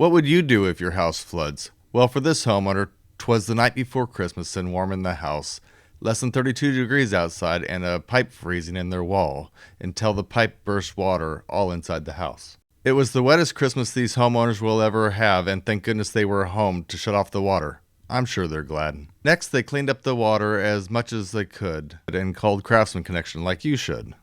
What would you do if your house floods? Well, for this homeowner, 'twas the night before Christmas and warm in the house, less than 32 degrees outside, and a pipe freezing in their wall until the pipe burst water all inside the house. It was the wettest Christmas these homeowners will ever have, and thank goodness they were home to shut off the water. I'm sure they're glad. Next, they cleaned up the water as much as they could and called Craftsman Connection like you should.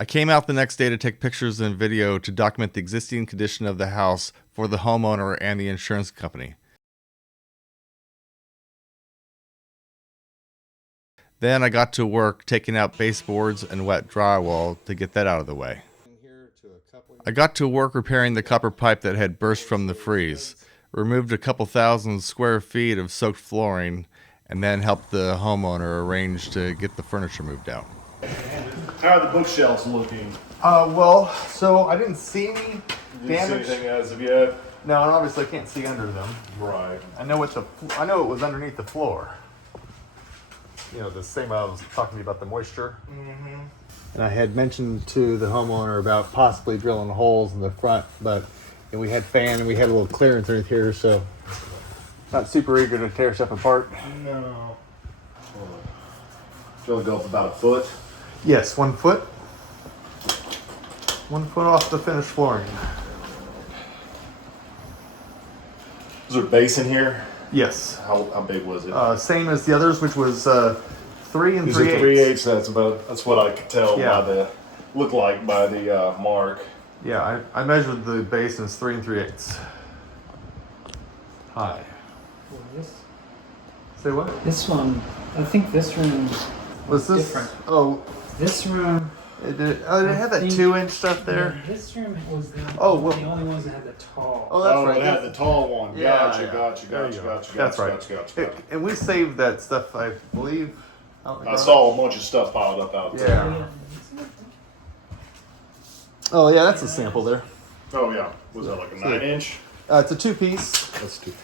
I came out the next day to take pictures and video to document the existing condition of the house for the homeowner and the insurance company. Then I got to work taking out baseboards and wet drywall to get that out of the way. I got to work repairing the copper pipe that had burst from the freeze, removed a couple thousand square feet of soaked flooring, and then helped the homeowner arrange to get the furniture moved out. How are the bookshelves looking? Well, so I didn't see any damage. See anything as of yet? No, and obviously I can't see under them. Right. I know it was underneath the floor. You know, the same I was talking to you about the moisture. Mm-hmm. And I had mentioned to the homeowner about possibly drilling holes in the front, but we had fan and we had a little clearance underneath here, so not super eager to tear stuff apart. No. It'll go up about a foot. Yes, 1 foot. 1 foot off the finished flooring. Is there a base in here? Yes. How big was it? Same as the others, which was 3 and 3/8. Is it 3/8? That's what I could tell Yeah. by the mark. Yeah, I measured the base and it's 3 3/8 high. Say what? This one, I think this room Was this different. Oh, This room. did it have that 2-inch stuff there? Yeah, this room was the, Oh, well, the only ones that had the tall. Oh, that's right. It had the tall one. Yeah, Gotcha, yeah. gotcha, There you gotcha, go. gotcha, That's gotcha, right. gotcha, gotcha. And we saved that stuff, I believe. Out in the I garage. saw a bunch of stuff piled up out there. Yeah. Oh yeah, that's a sample there. Oh yeah. Was that like a 9-inch? It's a 2-piece. That's two.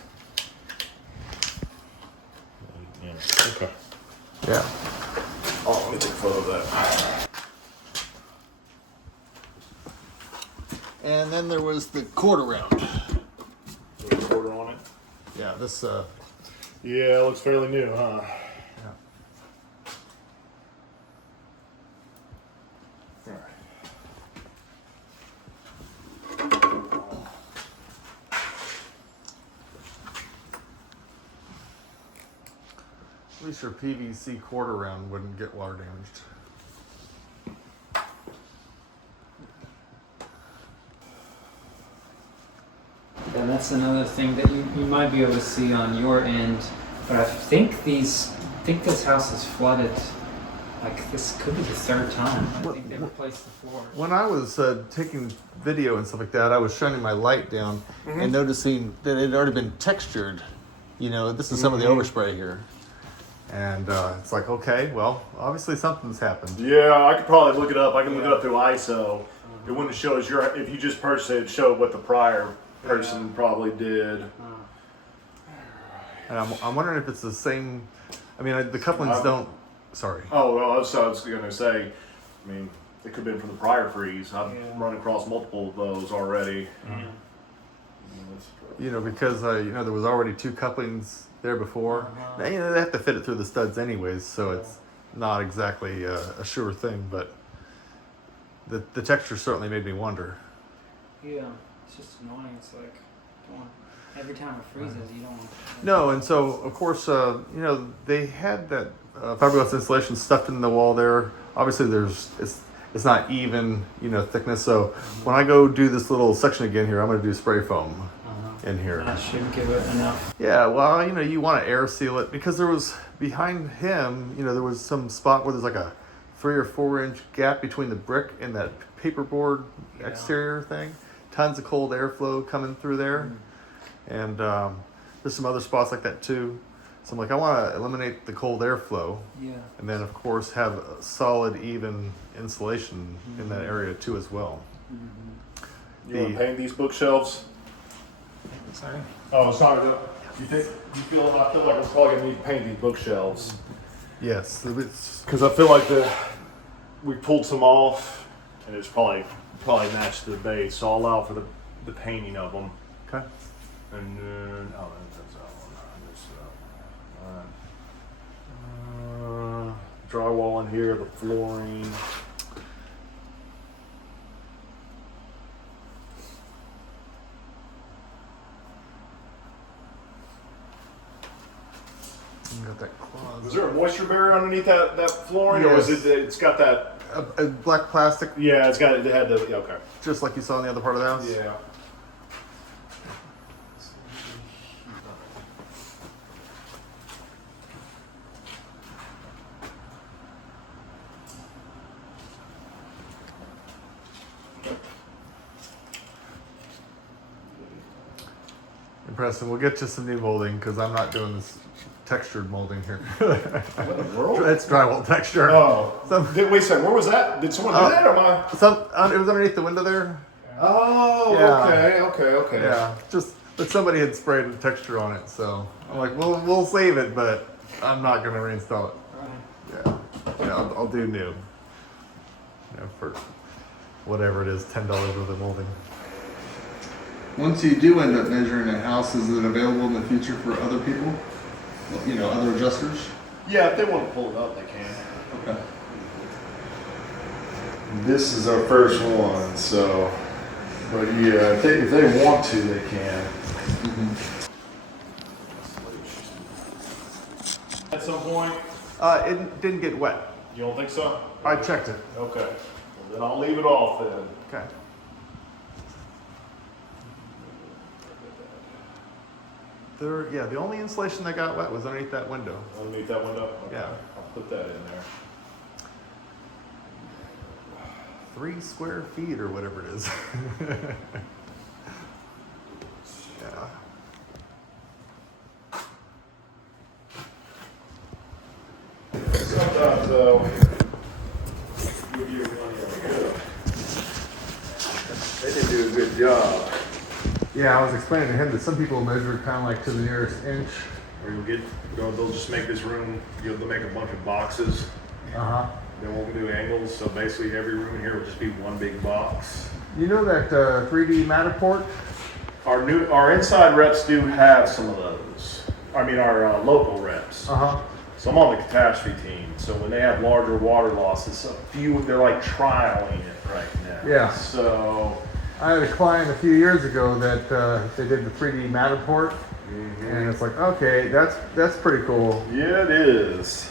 Yeah. Okay. Yeah. Oh, let me take a photo of that. And then there was the quarter round. Put a quarter on it. Yeah, this. Yeah, it looks fairly new, huh? Yeah. All right. At least your PVC quarter round wouldn't get water damaged. And that's another thing that you might be able to see on your end. But I think this house is flooded. Like this could be the third time. I think they replaced the floor. When I was taking video and stuff like that, I was shining my light down and noticing that it had already been textured. You know, this is some of the overspray here. And it's like, okay, well, obviously something's happened. Yeah, I could probably look it up. I can look it up through ISO. It wouldn't show as if you just purchased it, it'd show what the prior person probably did. And I'm wondering if it's the same. I mean, the couplings don't. Sorry. Oh, well, I was going to say, I mean, it could have been from the prior freeze. I've run across multiple of those already. You know, because there was already 2 couplings there before. Now, they have to fit it through the studs anyways, so it's not exactly a sure thing. But the texture certainly made me wonder. Yeah, it's just annoying. It's like, every time it freezes, you don't. No, and so of course, they had that fiberglass insulation stuffed in the wall there. Obviously, it's not even thickness. So when I go do this little section again here, I'm going to do spray foam in here. That should give it enough. Yeah, well, you want to air seal it because there was behind him, there was some spot where there's like a 3 or 4 inch gap between the brick and that paperboard exterior thing. Tons of cold airflow coming through there. And there's some other spots like that too. So I'm like, I want to eliminate the cold airflow. Yeah. And then of course have a solid, even insulation in that area too as well. You want to paint these bookshelves? Sorry? Oh, sorry. I feel like I'm probably gonna need to paint these bookshelves. Yes, Because I feel like we pulled some off, and it's probably probably match the base. So I'll allow for the painting of them. Okay. And then, oh, that's that one. I missed that one. Drywall in here, the flooring. You got that closet. Is there a moisture barrier underneath that flooring, or is Yes. it's got that? A black plastic, Yeah, it had the okay. just like you saw in the other part of the house. Yeah. And Preston, we'll get you some new molding because I'm not doing this textured molding here. What in the world? It's drywall texture. Oh. Some, Wait a second. Where was that? Did someone do that, or am I? it was underneath the window there. Oh, Yeah. okay. Yeah, just but somebody had sprayed the texture on it, so I'm like, we'll save it, but I'm not gonna reinstall it. Yeah, I'll do new. You know, for whatever it is, $10 worth of molding. Once you do end up measuring a house, is it available in the future for other people? You know, other adjusters? Yeah, if they want to pull it up, they can. Okay. This is our first one, so. But yeah, if they want to, they can. At some point, It didn't get wet. you don't think so? I checked it. Okay. Well, then I'll leave it off then. Okay. The only insulation that got wet was underneath that window. Underneath that window? Okay. Yeah. I'll put that in there. 3 square feet or whatever it is. Yeah. Sometimes, give you money on the good. They didn't do a good job. Yeah, I was explaining to him that some people measure kind of like to the nearest inch. Or they'll just make this room, they'll make a bunch of boxes. Uh-huh. They won't do angles, so basically every room in here will just be one big box. You know that 3D Matterport? Our inside reps do have some of those. I mean, our local reps. Uh-huh. So I'm on the catastrophe team. So when they have larger water losses, they're like trialing it right now. Yeah. So. I had a client a few years ago that they did the 3D Matterport, and it's like, okay, that's pretty cool. Yeah, it is.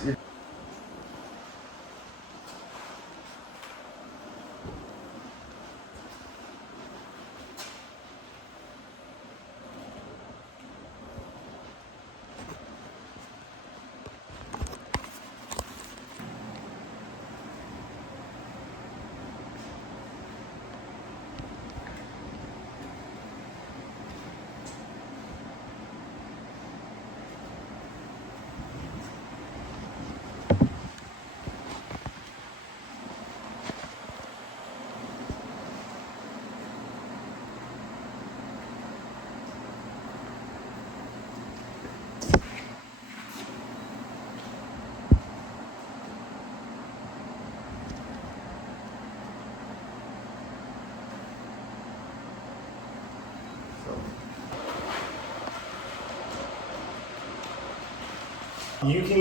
You can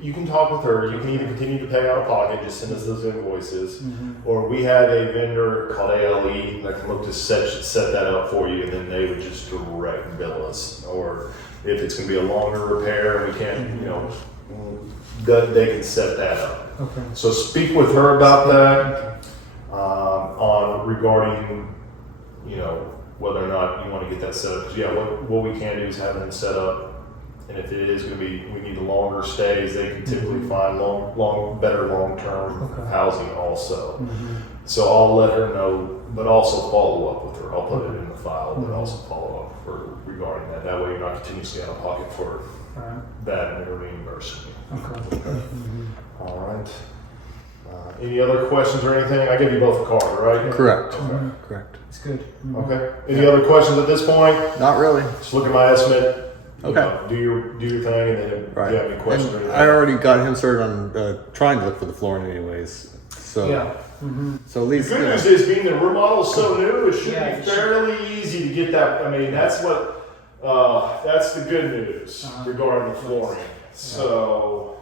you can talk with her. You can either continue to pay out of pocket, just send us those invoices, or we had a vendor called ALE that can look to set that up for you, and then they would just direct bill us. Or if it's going to be a longer repair, we can't, they can set that up. Okay. So speak with her about that, on regarding, whether or not you want to get that set up. 'Cause what we can do is have them set up. And if it is going to be, we need longer stays, they can typically find better long-term housing also. So I'll let her know, but also follow up with her. I'll put it in the file, but also follow up regarding that. That way you're not continuously out of pocket for that and they're reimbursing you. Okay. All right. Any other questions or anything? I gave you both a card, right? Correct. Okay. Correct. It's good. Okay. Any other questions at this point? Not really. Just look at my estimate. Okay. Do your thing, and then if you have any questions or And anything. I already got him started on trying to look for the flooring anyways. So, Yeah. Mm-hmm. so at The least, good you know, news is, being the remodel is so new, it should Yeah, be it should- fairly easy to get that. I mean, that's that's the good news regarding the flooring. so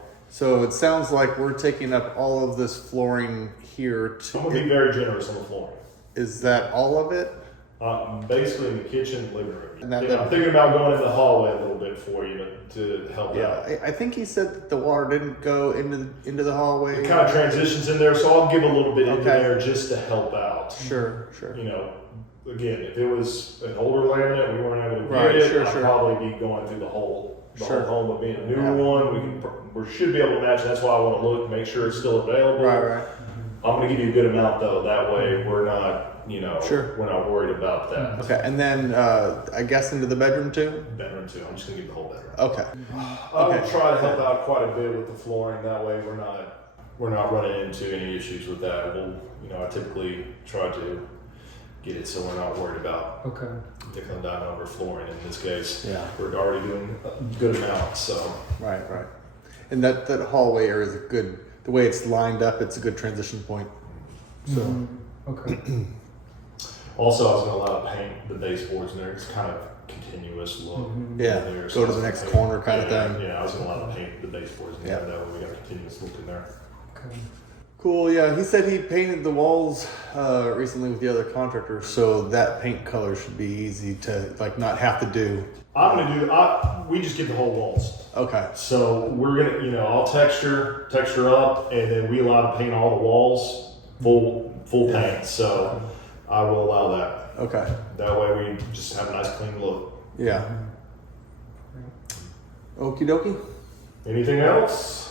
it sounds like we're taking up all of this flooring here. I'm gonna be very generous on the flooring. Is that all of it? Basically in the kitchen, living room. And that- I'm thinking about going in the hallway a little bit for you to help Yeah, out. I think he said that the water didn't go into the hallway. It kind of transitions in there, so I'll give a little bit into Okay. there just to help out. Sure. You know, again, if it was an older laminate, we weren't able to get Right, it, sure. I'd probably be going through the whole Sure. home. But being a newer Yeah. one, we should be able to match it. That's why I want to look, make sure it's still available. Right. I'm going to give you a good amount though. That way we're not, Sure. we're not worried about that. Okay, and then I guess into the bedroom too. Bedroom too. I'm just going to give the whole bedroom. Okay. I will Okay. try to help out quite a bit with the flooring. That way we're not running into any issues with that. I typically try to get it so we're not worried about Okay. nickel and dime over flooring. In this case, Yeah. we're already doing a good amount. So Right. And that hallway area is a good. The way it's lined up, it's a good transition point. So. Okay. also, I was going to allow to paint the baseboards in there. It's kind of continuous look. Yeah, in there. go So to I was the gonna next paint- corner kind of yeah, thing. Yeah, I was going to allow to paint the baseboards in Yeah. there. That way we got a continuous look in there. Okay. Cool. Yeah, he said he painted the walls recently with the other contractor, so that paint color should be easy to not have to do. I'm going to do. We just get the whole walls. Okay. So we're gonna, I'll texture up, and then we allow to paint all the walls full paint. So I will allow that. Okay. That way we just have a nice clean look. Yeah. Okie dokie. Anything else?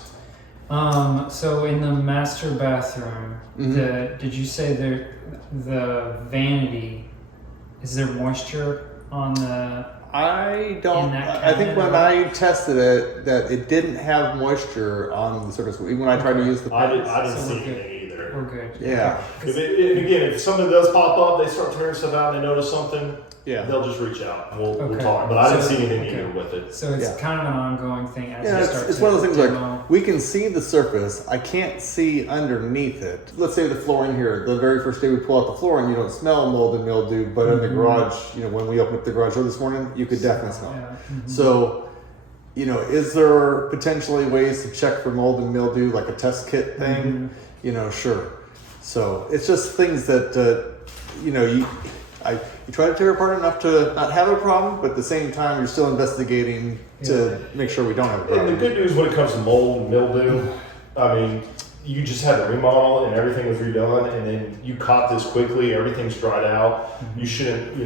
So in the master bathroom, did you say the vanity, is there moisture on the? I don't. In that I think cabinet when I tested it, that it didn't have moisture on the surface. Even when I tried to use the. I didn't So see we're good. anything either. We're good. Yeah. If something does pop up, they start tearing stuff out, and they notice something, Yeah. they'll just reach out. We'll Okay. talk. But I didn't So- see anything okay. either with it. So it's Yeah. kind of an ongoing thing as Yeah, you it's, start it's to one of those things demo. like we can see the surface. I can't see underneath it. Let's say the flooring here. The very first day we pull out the flooring, you don't smell mold and mildew, but in the garage, when we opened up the garage door this morning, you could definitely smell it. Yeah. So, is there potentially ways to check for mold and mildew, like a test kit thing? Sure. So it's just things that you try to tear apart enough to not have a problem, but at the same time you're still investigating to make sure we don't have a And the problem. good news when it comes to mold and mildew, I mean, you just had to remodel and everything was redone, and then you caught this quickly, everything's dried out. You shouldn't,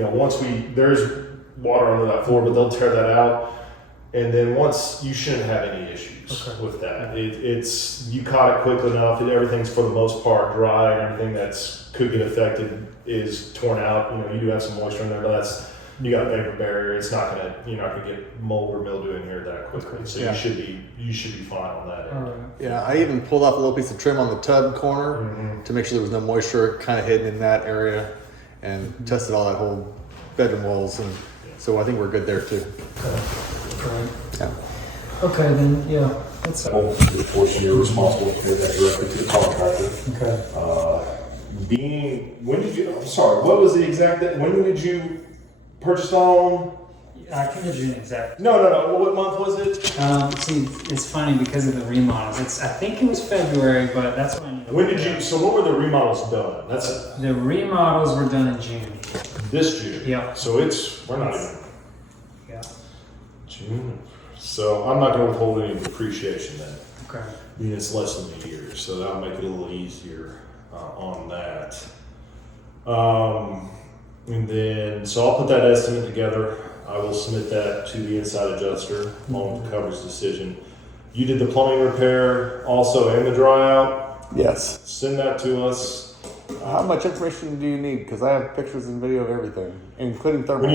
there's water under that floor, but they'll tear that out. And then you shouldn't have any issues with that. It's you caught it quick enough, and everything's for the most part dry, and everything that's could get affected is torn out. You do have some moisture in there, but you got a vapor barrier. It's you're not gonna get mold or mildew in here that quickly. So Yeah. you should be fine on that All end. right. Yeah, I even pulled off a little piece of trim on the tub corner to make sure there was no moisture kind of hidden in that area, and tested all that whole bedroom walls, and so I think we're good there too. Right. Yeah. Okay, then that's The portion you're responsible for that directly to the contractor. okay. What was the exact, when did you purchase the home? I can give you an exact. No, what month was it? See, it's funny because of the remodels. I think it was February, but that's when. When were the remodels done? That's The remodels were done in June. this June. Yeah. So we're not even Yeah. June. So I'm not gonna withhold any depreciation then. Okay. I mean, it's less than a year, so that'll make it a little easier on that. And then, so I'll put that estimate together. I will submit that to the inside adjuster along with the coverage decision. You did the plumbing repair also and the dry out. Yes. Send that to us. How much information do you need? Because I have pictures and video of everything, including thermal.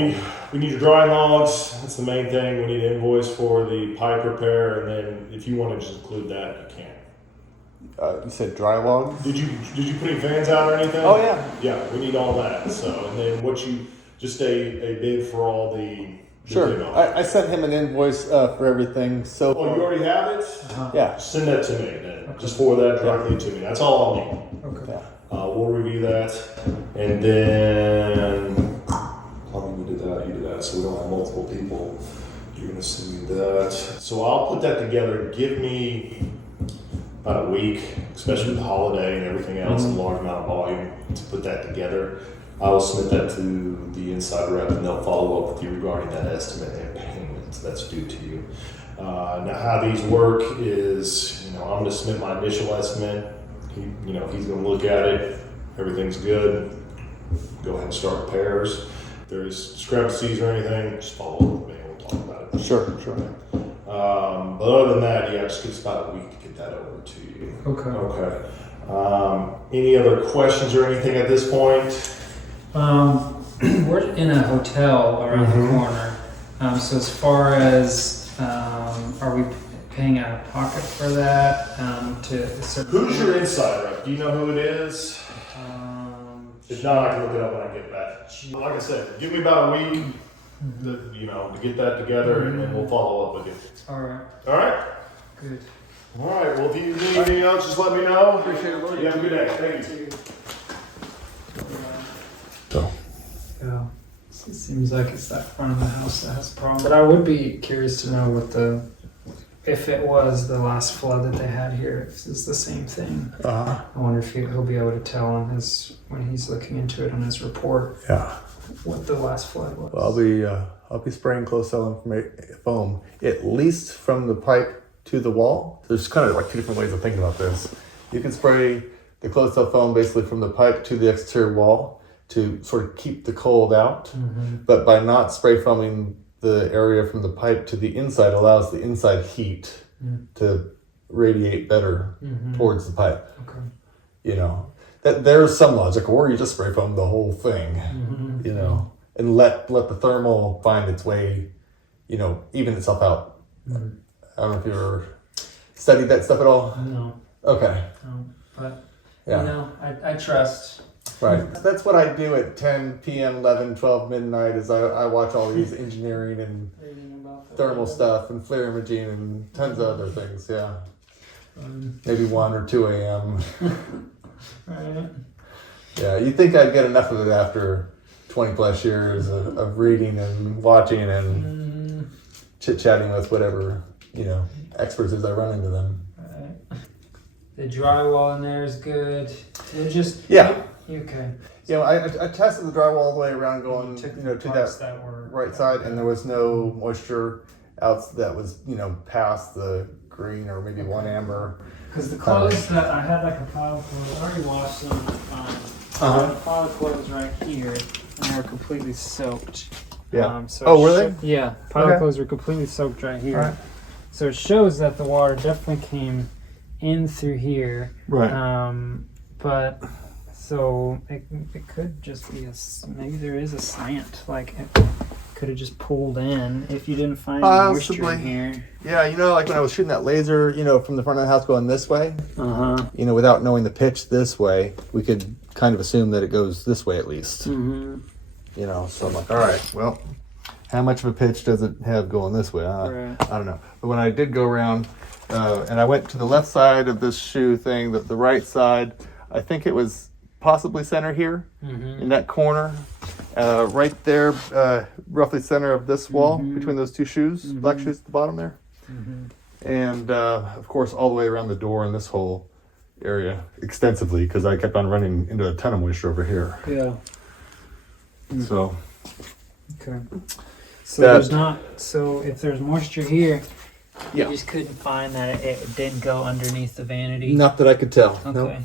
We need your drying logs. That's the main thing. We need an invoice for the pipe repair, and then if you want to just include that, you can. You said dry logs? Did you put any fans out or anything? Oh, yeah. Yeah, we need all that. So, and then just a bid for all the Sure. You know. I sent him an invoice for everything. So Oh, you already have it? yeah. Send that to me then. Just forward that directly to me. That's all I'll need. Okay. Yeah. We'll review that, and then probably you do that, so we don't have multiple people. You're gonna send me that. So I'll put that together. Give me about a week, especially with the holiday and everything else, a large amount of volume to put that together. I will submit that to the inside rep, and they'll follow up with you regarding that estimate and payment that's due to you. Now, how these work is, I'm going to submit my initial estimate. He's going to look at it. Everything's good. Go ahead and start repairs. If there's discrepancies or anything, just follow up with me and we'll talk about it. Sure. But other than that, yeah, it just gives about a week to get that over to you. Okay. Okay. Any other questions or anything at this point? We're in a hotel around the corner. So as far as, are we paying out of pocket for that? To a certain Who's your inside rep? Do you know who it is? If not, I can look it up when I get back. Like I said, give me about a week, to get that together, and then we'll follow up with you. All right. All right? Good. All right. Well, if you need anything else, just let me know. Appreciate it, Lord. You have a good day. Thank you. So. Yeah. It seems like it's that front of the house that has a problem. But I would be curious to know if it was the last flood that they had here, if it's the same thing. I wonder if he'll be able to tell on when he's looking into it on his report. Yeah. What the last flood was. Well, I'll be spraying close cell foam at least from the pipe to the wall. There's kind of like two different ways of thinking about this. You can spray the close cell foam basically from the pipe to the exterior wall to sort of keep the cold out, but by not spray foaming the area from the pipe to the inside allows the inside heat to radiate better towards the pipe. Okay. That there's some logic, or you just spray foam the whole thing, and let the thermal find its way, even itself out. I don't know if you ever studied that stuff at all. No. Okay. No. But Yeah. I trust. Right. That's what I do at 10 p.m., 11, 12 midnight is I watch all these engineering and thermal stuff and flare imaging and tons of other things. Yeah. Maybe 1 or 2 a.m. Right. Yeah. You'd think I'd get enough of it after 20 plus years of reading and watching and chit-chatting with whatever, experts as I run into them. Right. The drywall in there is good. Yeah. Okay. I tested the drywall all the way around going, to parts that were right side, and there was no moisture out that was, past the green or maybe 1 amber. Because the clothes that I had, like a pile of clothes, I already washed them. I had a pile of clothes right here, and they were completely soaked. Yeah. So were they? Yeah. Pile of clothes were completely soaked right here. Right. So it shows that the water definitely came in through here. Right. But so it could just be maybe there is a slant, like it could have just pulled in if you didn't find any moisture in here. Yeah, like when I was shooting that laser, from the front of the house going this way, without knowing the pitch this way, we could kind of assume that it goes this way at least. So I'm like, all right, well, how much of a pitch does it have going this way? Right. I don't know. But when I did go around, and I went to the left side of this shoe thing, the right side, I think it was possibly center here in that corner, right there, roughly center of this wall between those two shoes, black shoes at the bottom there. And of course, all the way around the door in this whole area extensively because I kept on running into a ton of moisture over here. Yeah. So. Okay. So So if there's moisture here, Yeah. you just couldn't find that it did go underneath the vanity. Not that I could tell. Okay. Nope.